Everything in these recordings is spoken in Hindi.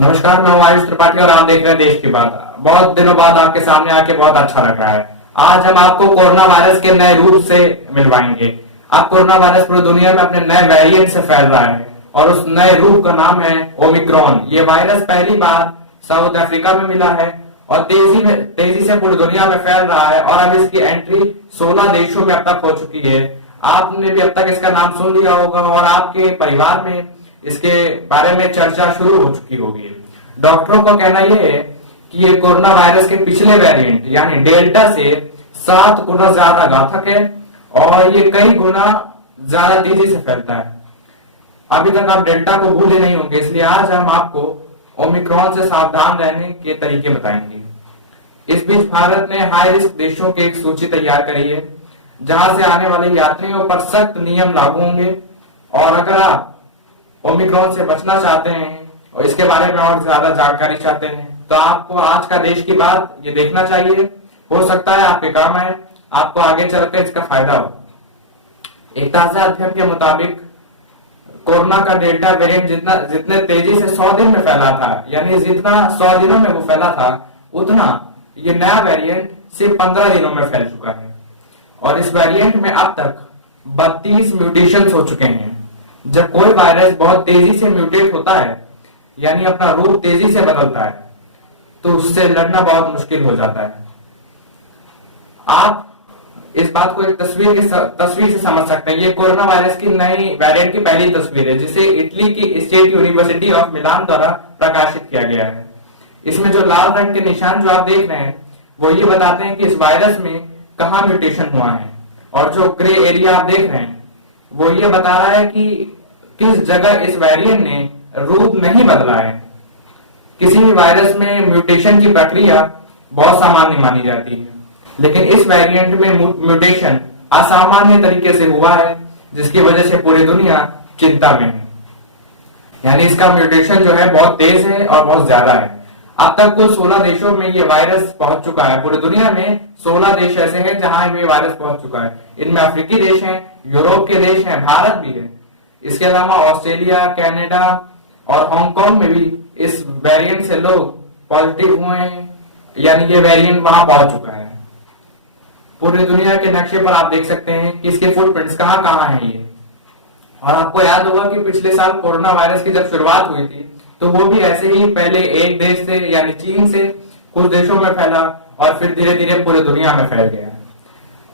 नमस्कार, मैं हूं आयुष त्रिपाठी और आप देख रहे हैं देश की बात। बहुत दिनों बाद आपके सामने आके बहुत अच्छा लग रहा है। आज हम आपको कोरोना वायरस के नए रूप से मिलवाएंगे। अब कोरोना वायरस पूरी दुनिया में अपने नए वेरिएंट से फैल रहा है और उस नए रूप का नाम है ओमिक्रॉन। ये वायरस पहली बार साउथ अफ्रीका में मिला है और तेजी से पूरी दुनिया में फैल रहा है और अब इसकी एंट्री 16 देशों में अब तक हो चुकी है। आपने भी अब तक इसका नाम सुन लिया होगा और आपके परिवार में इसके बारे में चर्चा शुरू हो चुकी होगी। डॉक्टरों का कहना यह है कि ये कोरोना वायरस के पिछले वेरिएंट यानी डेल्टा से 7 गुना ज्यादा घातक है और ये कई गुना ज्यादा तेजी से फैलता है। अभी तक आप डेल्टा को भूले नहीं होंगे, इसलिए आज हम आपको ओमिक्रॉन से सावधान रहने के तरीके बताएंगे। इस बीच भारत ने हाई रिस्क देशों की एक सूची तैयार करी है जहां से आने वाले यात्रियों पर सख्त नियम लागू होंगे और अगर आप ओमिक्रॉन से बचना चाहते हैं और इसके बारे में और ज्यादा जानकारी चाहते हैं तो आपको आज का देश की बात ये देखना चाहिए। हो सकता है आपके काम आए, आपको आगे चलकर इसका फायदा हो। एक ताजा अध्ययन के मुताबिक कोरोना का डेल्टा वेरिएंट जितने तेजी से 100 दिन में फैला था, यानी जितना 100 दिनों में वो फैला था उतना ये नया वेरिएंट सिर्फ 15 दिनों में फैल चुका है और इस वेरिएंट में अब तक 32 म्यूटेशन हो चुके हैं। जब कोई वायरस बहुत तेजी से म्यूटेट होता है यानी अपना रूप तेजी से बदलता है तो उससे लड़ना बहुत मुश्किल हो जाता है। आप इस बात को एक तस्वीर से समझ सकते हैं। ये कोरोना वायरस की नई वेरिएंट की पहली तस्वीर है जिसे इटली की स्टेट यूनिवर्सिटी ऑफ मिलान द्वारा प्रकाशित किया गया है। इसमें जो लाल रंग के निशान जो आप देख रहे हैं वो ये बताते हैं कि इस वायरस में कहाँ म्यूटेशन हुआ है और जो ग्रे एरिया आप देख रहे हैं वो ये बता रहा है कि किस जगह इस वेरिएंट ने रूप नहीं बदला है। किसी भी वायरस में म्यूटेशन की प्रक्रिया बहुत सामान्य मानी जाती है, लेकिन इस वेरिएंट में म्यूटेशन असामान्य तरीके से हुआ है जिसकी वजह से पूरी दुनिया चिंता में है। यानी इसका म्यूटेशन जो है बहुत तेज है और बहुत ज्यादा है। अब तक कुल 16 देशों में ये वायरस पहुंच चुका है। पूरी दुनिया में 16 देश ऐसे हैं जहां ये वायरस पहुंच चुका है। इनमें अफ्रीकी देश हैं, यूरोप के देश हैं, भारत भी है। इसके अलावा ऑस्ट्रेलिया, कनाडा और हांगकांग में भी इस वेरिएंट से लोग पॉजिटिव हुए हैं, यानी ये वेरिएंट वहां पहुंच चुका है। पूरी दुनिया के नक्शे पर आप देख सकते हैं कि इसके फुटप्रिंट्स कहां कहां हैं ये। और आपको याद होगा कि पिछले साल कोरोना वायरस की जब शुरुआत हुई थी तो वो भी ऐसे ही पहले एक देश से यानी चीन से कुछ देशों में फैला और फिर धीरे धीरे पूरी दुनिया में फैल गया।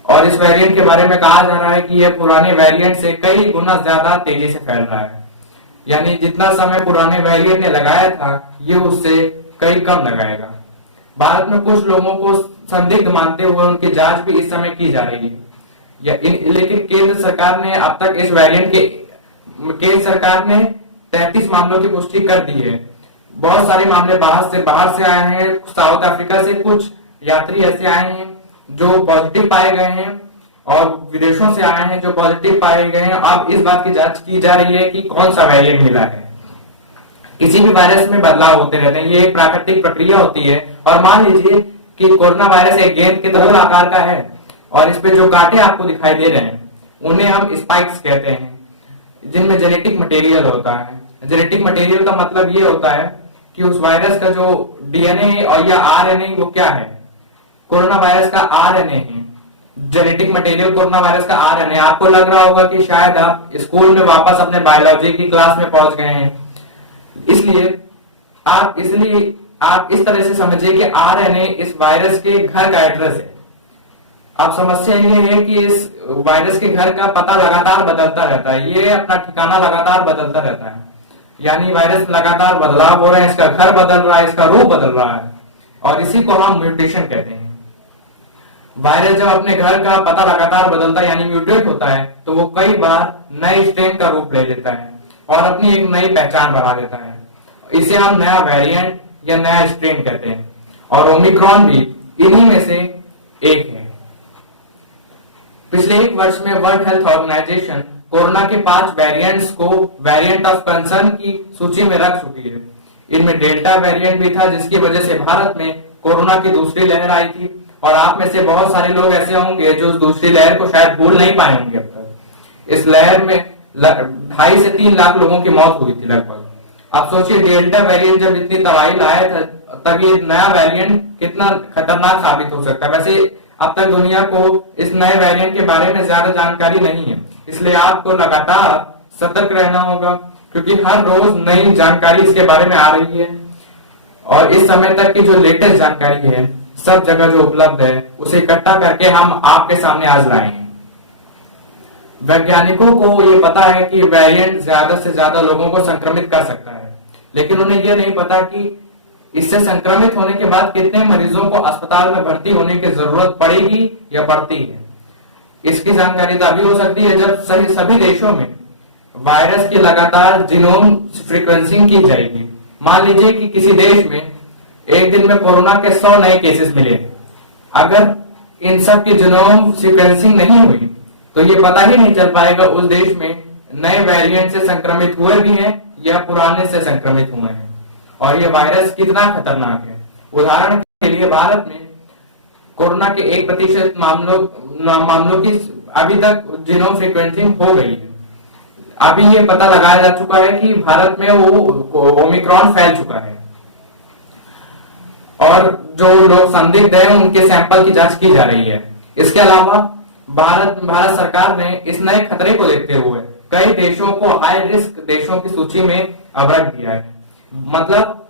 और इस वेरिएंट के बारे में कहा जा रहा है कि यह पुराने वेरिएंट से कई गुना ज्यादा तेजी से फैल रहा है, यानी जितना समय पुराने वेरिएंट ने लगाया था ये उससे कई कम लगाएगा। भारत में कुछ लोगों को संदिग्ध मानते हुए उनकी जांच भी इस समय की जा रही है, लेकिन केंद्र सरकार ने अब तक इस वेरिएंट के 33 मामलों की पुष्टि कर दी है। बहुत सारे मामले बाहर से आए हैं। साउथ अफ्रीका से कुछ यात्री ऐसे आए हैं जो पॉजिटिव पाए गए हैं और विदेशों से आए हैं जो पॉजिटिव पाए गए हैं। अब इस बात की जांच की जा रही है कि कौन सा वेरिएंट मिला है। किसी भी वायरस में बदलाव होते रहते हैं, ये एक प्राकृतिक प्रक्रिया होती है। और मान लीजिए कि कोरोना वायरस एक गेंद के तरह आकार का है और इस पे जो कांटे आपको दिखाई दे रहे हैं उन्हें हम स्पाइक्स कहते हैं, जिनमें जेनेटिक मटेरियल होता है। जेनेटिक मटेरियल का मतलब ये होता है कि उस वायरस का जो डीएनए और या आरएनए वो क्या है। कोरोना वायरस का आरएनए है जेनेटिक मटेरियल। कोरोना वायरस का आरएनए। आपको लग रहा होगा कि शायद आप स्कूल में वापस अपने बायोलॉजी की क्लास में पहुंच गए हैं, इसलिए आप इस तरह से समझिए कि आरएनए इस वायरस के घर का एड्रेस है। अब समस्या ये है कि इस वायरस के घर का पता लगातार बदलता रहता है, ये अपना ठिकाना लगातार बदलता रहता है, यानी वायरस लगातार बदलाव हो रहे हैं, इसका घर बदल रहा है, इसका रूप बदल रहा है और इसी को हम म्यूटेशन कहते हैं। वायरस जब अपने घर का पता लगातार बदलता है यानी म्यूटेट होता है तो वो कई बार नए स्ट्रेन का रूप ले लेता है और अपनी एक नई पहचान बढ़ा देता है। इसे हम नया वेरिएंट या नया स्ट्रेन कहते हैं और ओमिक्रॉन भी इन्हीं में से एक है। पिछले एक वर्ष में वर्ल्ड हेल्थ ऑर्गेनाइजेशन कोरोना के 5 वेरिएंट्स को वेरिएंट ऑफ कंसर्न की सूची में रख चुकी है। इनमें डेल्टा वेरिएंट भी था जिसकी वजह से भारत में कोरोना की दूसरी लहर आई थी और आप में से बहुत सारे लोग ऐसे होंगे जो उस दूसरी लहर को शायद भूल नहीं पाए होंगे अब तक। इस लहर में 2.5 से 3 लाख लोगों की मौत हुई थी लगभग आप सोचिए डेल्टा वेरिएंट जब इतनी तबाही लाया था, तब ये नया वेरिएंट कितना खतरनाक साबित हो सकता है। वैसे अब तक दुनिया को इस नए वेरिएंट के बारे में ज्यादा जानकारी नहीं है, इसलिए आपको लगातार सतर्क रहना होगा, क्योंकि हर रोज नई जानकारी इसके बारे में आ रही है और इस समय तक की जो लेटेस्ट जानकारी है सब जगह जो उपलब्ध है उसे इकट्ठा करके हम आपके सामने आज लाए हैं। वैज्ञानिकों को ये पता है कि वेरिएंट ज्यादा से ज्यादा लोगों को संक्रमित कर सकता है, लेकिन उन्हें यह नहीं पता कि इससे संक्रमित होने के बाद कितने मरीजों को अस्पताल में भर्ती होने की जरूरत पड़ेगी या पड़ती है। इसकी जानकारी तभी हो सकती है जब सभी देशों में वायरस की लगातार जीनोम सीक्वेंसिंग की जाएगी। मान लीजिए कि किसी देश में एक दिन में कोरोना के 100 नए केसेस मिले, अगर इन सब की जीनोम सीक्वेंसिंग नहीं हुई तो ये पता ही नहीं चल पाएगा उस देश में नए वेरिएंट से संक्रमित हुए भी हैं या पुराने से संक्रमित हुए हैं, और ये वायरस कितना खतरनाक है। उदाहरण के लिए भारत में कोरोना के 1% मामलों की अभी तक जीनोम सीक्वेंसिंग हो गई है। अभी ये पता लगाया जा चुका है कि भारत में वो ओमिक्रॉन फैल चुका है और जो लोग संदिग्ध हैं उनके सैंपल की जांच की जा रही है। इसके अलावा भारत सरकार ने इस नए खतरे को देखते हुए कई देशों को हाई रिस्क देशों की सूची में अब रख दिया है। मतलब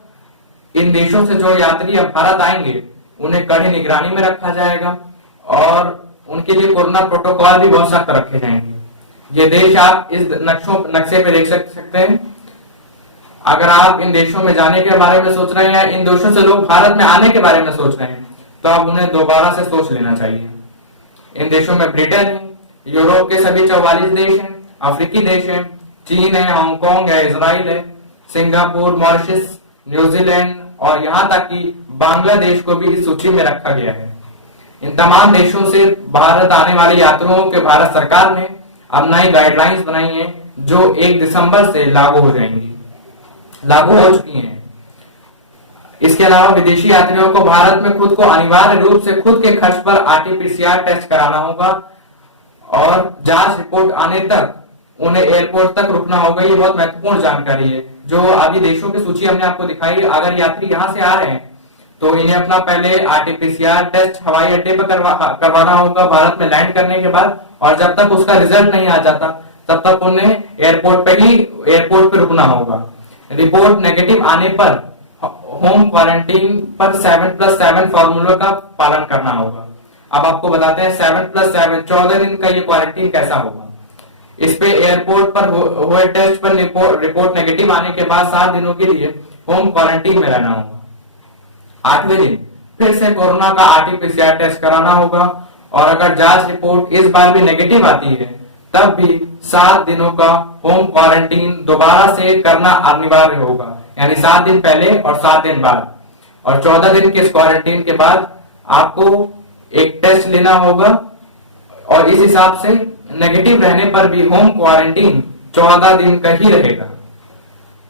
इन देशों से जो यात्री अब भारत आएंगे उन्हें कड़ी निगरानी में रखा जाएगा और उनके लिए कोरोना प्रोटोकॉल भी बहुत सख्त रखे जाएंगे। ये देश आप इस नक्शे पे देख सकते हैं। अगर आप इन देशों में जाने के बारे में सोच रहे हैं, इन देशों से लोग भारत में आने के बारे में सोच रहे हैं, तो आप उन्हें दोबारा से सोच लेना चाहिए। इन देशों में ब्रिटेन है, यूरोप के सभी 44 देश हैं, अफ्रीकी देश हैं, चीन है, हांगकांग है, इजराइल है, सिंगापुर, मॉरिशस, न्यूजीलैंड और यहाँ तक कि बांग्लादेश को भी इस सूची में रखा गया है। इन तमाम देशों से भारत आने वाले यात्रियों के भारत सरकार ने अब नई गाइडलाइंस बनाई हैं जो 1 दिसंबर से लागू हो चुकी हैं। इसके अलावा विदेशी यात्रियों को भारत में खुद को अनिवार्य रूप से खुद के खर्च पर RT-PCR टेस्ट कराना होगा और जांच रिपोर्ट आने तक उन्हें एयरपोर्ट तक रुकना होगा। ये बहुत महत्वपूर्ण जानकारी है जो अभी देशों की सूची हमने आपको दिखाई। अगर यात्री यहाँ से आ रहे हैं तो इन्हें अपना पहले RT-PCR टेस्ट हवाई अड्डे पर करवाना होगा भारत में लैंड करने के बाद, और जब तक उसका रिजल्ट नहीं आ जाता तब तक उन्हें एयरपोर्ट पे रुकना होगा। रिपोर्ट नेगेटिव आने पर होम क्वारंटीन पर 7+7 फॉर्मूले का पालन करना होगा। अब आपको बताते हैं 7+7 14 दिन का ये क्वारंटीन कैसा होगा। इस पे एयरपोर्ट पर हुए टेस्ट पर रिपोर्ट नेगेटिव आने के बाद 7 दिनों के लिए होम क्वारंटीन में रहना होगा। 8वें दिन फिर से कोरोना का RT-PCR टेस्ट कराना होगा और अगर जांच रिपोर्ट इस बार भी नेगेटिव आती है तब भी 7 दिनों का होम क्वारंटीन दोबारा से करना अनिवार्य होगा, यानी 7 दिन पहले और 7 दिन बाद। और 14 दिन के इस क्वारंटीन के बाद आपको एक टेस्ट लेना होगा और इस हिसाब से नेगेटिव रहने पर भी होम क्वारंटीन 14 दिन का ही रहेगा।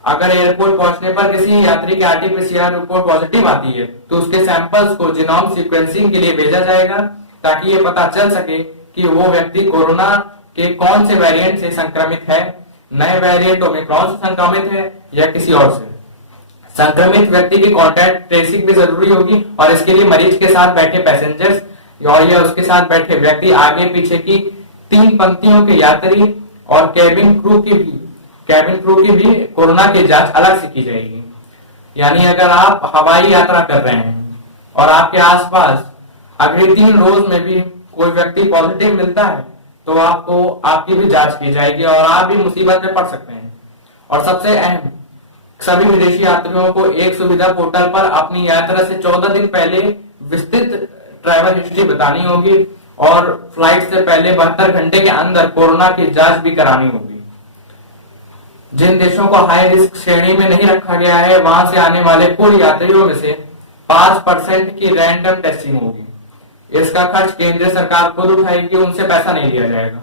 अगर एयरपोर्ट पहुंचने पर किसी यात्री के RT-PCR रिपोर्ट पॉजिटिव आती है तो उसके सैंपल्स को जीनोम सीक्वेंसिंग के लिए भेजा जाएगा ताकि ये पता चल सके कि वो व्यक्ति कोरोना के कौन से वेरिएंट से संक्रमित है, नए वेरिएंट ओमिक्रॉन से संक्रमित है या किसी और से। संक्रमित व्यक्ति की कॉन्टैक्ट ट्रेसिंग भी जरूरी होगी और इसके लिए मरीज के साथ बैठे पैसेंजर्स और या उसके साथ बैठे व्यक्ति, आगे पीछे की 3 पंक्तियों के यात्री और केबिन क्रू की भी कोरोना की जांच अलग से की जाएगी। यानी अगर आप हवाई यात्रा कर रहे हैं और आपके आसपास अगले 3 रोज में भी कोई व्यक्ति पॉजिटिव मिलता है तो आपकी भी जांच की जाएगी और आप भी मुसीबत में पड़ सकते हैं। और सबसे अहम, सभी विदेशी यात्रियों को एक सुविधा पोर्टल पर अपनी यात्रा से 14 दिन पहले विस्तृत ट्रैवल हिस्ट्री बतानी होगी और फ्लाइट से पहले 72 घंटे के अंदर कोरोना की जांच भी करानी होगी। जिन देशों को हाई रिस्क श्रेणी में नहीं रखा गया है वहां से आने वाले कुल यात्रियों में से 5% की रैंडम टेस्टिंग होगी। इसका खर्च केंद्रीय सरकार खुद उठाएगी, उनसे पैसा नहीं लिया जाएगा।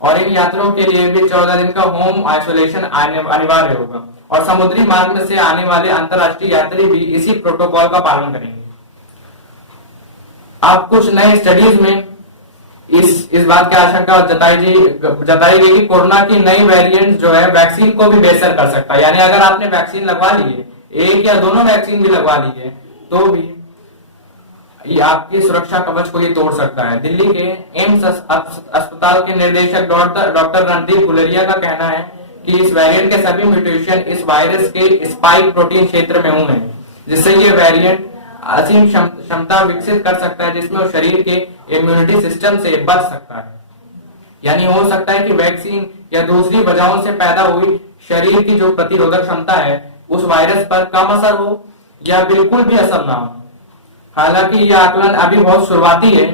और इन यात्रियों के लिए भी 14 दिन का होम आइसोलेशन अनिवार्य होगा और समुद्री मार्ग में से आने वाले अंतर्राष्ट्रीय यात्री भी इसी प्रोटोकॉल का पालन करेंगे। अब कुछ नए स्टडीज में इस बात की आशंका जताई गई कि कोरोना की नई वेरिएंट जो है वैक्सीन को भी बेअसर कर सकता है। यानी अगर आपने वैक्सीन लगवा ली है, एक या दोनों वैक्सीन भी लगवा ली है, तो भी ये आपकी सुरक्षा कवच को ये तोड़ सकता है। दिल्ली के एम्स अस्पताल के निदेशक डॉक्टर रणदीप गुलेरिया का कहना है कि इस वेरिएंट के सभी म्यूटेशन इस वायरस के स्पाइक प्रोटीन क्षेत्र में हुए हैं, जिससे ये वेरिएंट असीम क्षमता विकसित कर सकता है, जिसमें वो शरीर के इम्यूनिटी सिस्टम से बच सकता है। यानी हो सकता है कि वैक्सीन या दूसरी वजहों से पैदा हुई शरीर की जो प्रतिरोधक क्षमता है उस वायरस पर कम असर हो या बिल्कुल भी असर ना हो। हालांकि यह आकलन अभी बहुत शुरुआती है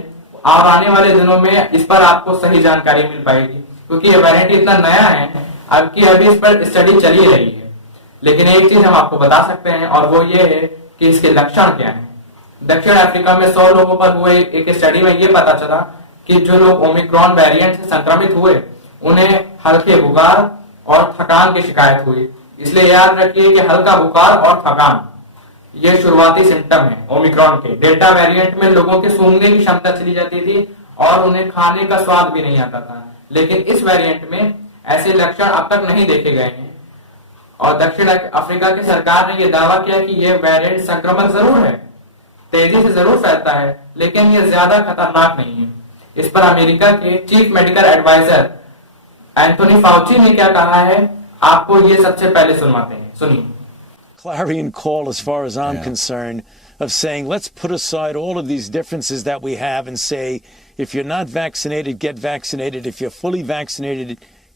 और आने वाले दिनों में इस पर आपको सही जानकारी मिल पाएगी, क्योंकि ये वेरिएंट इतना नया है अभी इस पर स्टडी चल ही रही है। लेकिन एक चीज हम आपको बता सकते हैं और वो ये है कि इसके लक्षण क्या हैं। दक्षिण अफ्रीका में 100 लोगों पर हुए एक स्टडी में ये पता चला कि जो लोग ओमिक्रॉन वेरिएंट से संक्रमित हुए उन्हें हल्के बुखार और थकान की शिकायत हुई। इसलिए याद रखिए कि हल्का बुखार और थकान ये शुरुआती सिम्टम है ओमिक्रॉन के। डेल्टा वेरिएंट में लोगों के सूंघने की क्षमता चली जाती थी और उन्हें खाने का स्वाद भी नहीं आता था, लेकिन इस वेरिएंट में ऐसे लक्षण अब तक नहीं देखे गए हैं। और दक्षिण अफ्रीका की सरकार ने यह दावा किया कि यह वेरिएंट संक्रमक जरूर है, तेजी से जरूर फैलता है, लेकिन यह ज्यादा खतरनाक नहीं है। इस पर अमेरिका के chief medical adviser Anthony Fauci ने क्या कहा है, आपको ये सबसे पहले सुनवाते हैं, सुनिए। Clarion call, as far as I'm concerned, of saying let's put aside all of these differences that we have and say if you're not vaccinated, get vaccinated. If you're fully vaccinated,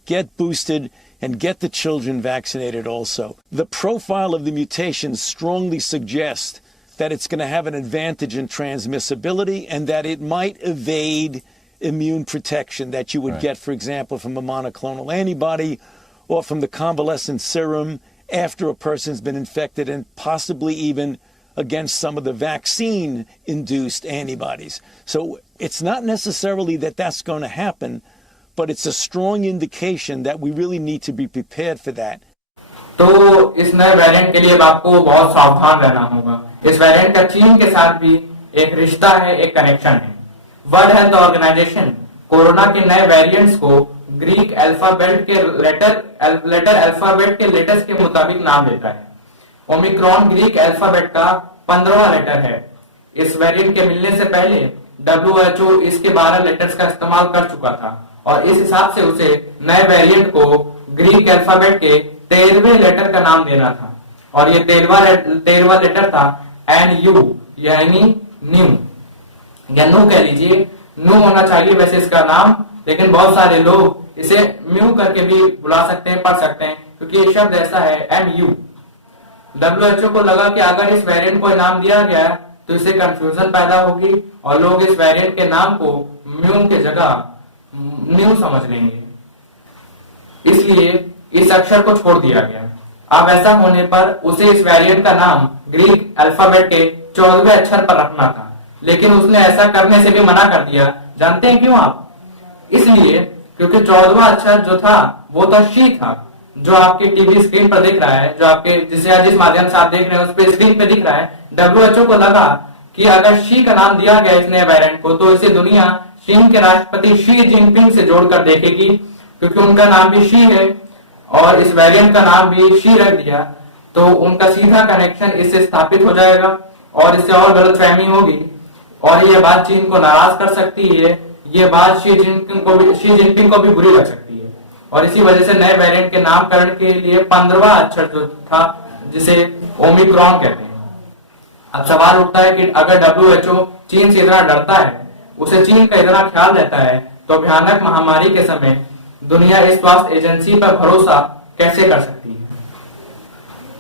get boosted and get the children vaccinated also. The profile of the mutations strongly suggests that it's going to have an advantage in transmissibility and that it might evade immune protection that you would get, for example, from a monoclonal antibody or from the convalescent serum after a person's been infected, and possibly even against some of the vaccine-induced antibodies. So it's not necessarily that that's going to happen, but it's a strong indication that we really need to be prepared for that. तो इस नए वेरिएंट के लिए आपको बहुत सावधान रहना होगा। इस वेरिएंट का चीन के साथ भी एक रिश्ता है, एक कनेक्शन है। वर्ल्ड हेल्थ ऑर्गेनाइजेशन कोरोना के नए वेरिएंट्स को ग्रीक अल्फाबेट के लेटर अल्फाबेट के लेटर्स के मुताबिक नाम देता है। ओमिक्रॉन ग्रीक अल्फाबेट का 15वां लेटर है। इस वेरिएंट के मिलने से पहले WHO इसके 12 लेटर्स का इस्तेमाल कर चुका था और इस हिसाब से उसे नए वेरिएंट को ग्रीक अल्फाबेट के 13वें लेटर का नाम देना था और ये 13वां लेटर था NU, यानी न्यू या न्यू कह लीजिए, न्यू होना चाहिए वैसे इसका नाम, लेकिन बहुत सारे लोग इसे म्यू करके भी बुला सकते हैं, पढ़ सकते हैं, क्योंकि ये शब्द ऐसा है MU। WHO को लगा कि अगर इस वेरिएंट को नाम दिया गया तो इससे कंफ्यूजन पैदा होगी और लोग इस वेरिएंट के नाम को म्यू के जगह न्यू समझ लेंगे, इसलिए इस अक्षर को छोड़ दिया गया। अब ऐसा होने पर उसे इस वेरिएंट का नाम ग्रीक अल्फाबेट के 14वें अक्षर पर रखना था, लेकिन उसने ऐसा करने से भी मना कर दिया। जानते हैं क्यों आप? इसलिए क्योंकि 14वां अक्षर जो था वो था शी था, जो आपके टीवी स्क्रीन पर दिख रहा है, जो आपके जिस माध्यम से आप देख रहे हैं उस पे स्क्रीन पे दिख रहा है। WHO को लगा कि अगर शी का नाम दिया गया इस नए वेरिएंट को तो इसे दुनिया चीन के राष्ट्रपति शी जिनपिंग से जोड़कर देखेगी, क्योंकि उनका नाम भी शी है और इस वेरिएंट का नाम भी शी रख दिया तो उनका सीधा कनेक्शन इससे स्थापित हो जाएगा और इससे और गलतफहमी होगी और ये बात चीन को नाराज कर सकती है। ये बात शी जिनपिंग को भी बुरी लग सकती है और इसी वजह से नए वेरिएंट के नामकरण के लिए 15वां अक्षर जो था जिसे ओमिक्रॉन कहते हैं। अब सवाल उठता है कि अगर WHO चीन से इतना डरता है, उसे चीन का इतना ख्याल रहता है, तो भयानक महामारी के समय दुनिया इस स्वास्थ्य एजेंसी पर भरोसा कैसे कर सकती है?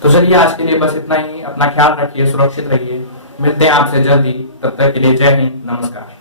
तो चलिए आज के लिए बस इतना ही। अपना ख्याल रखिए, सुरक्षित रहिए, मिलते हैं आपसे जल्दी। तब तक के लिए जय हिंद, नमस्कार।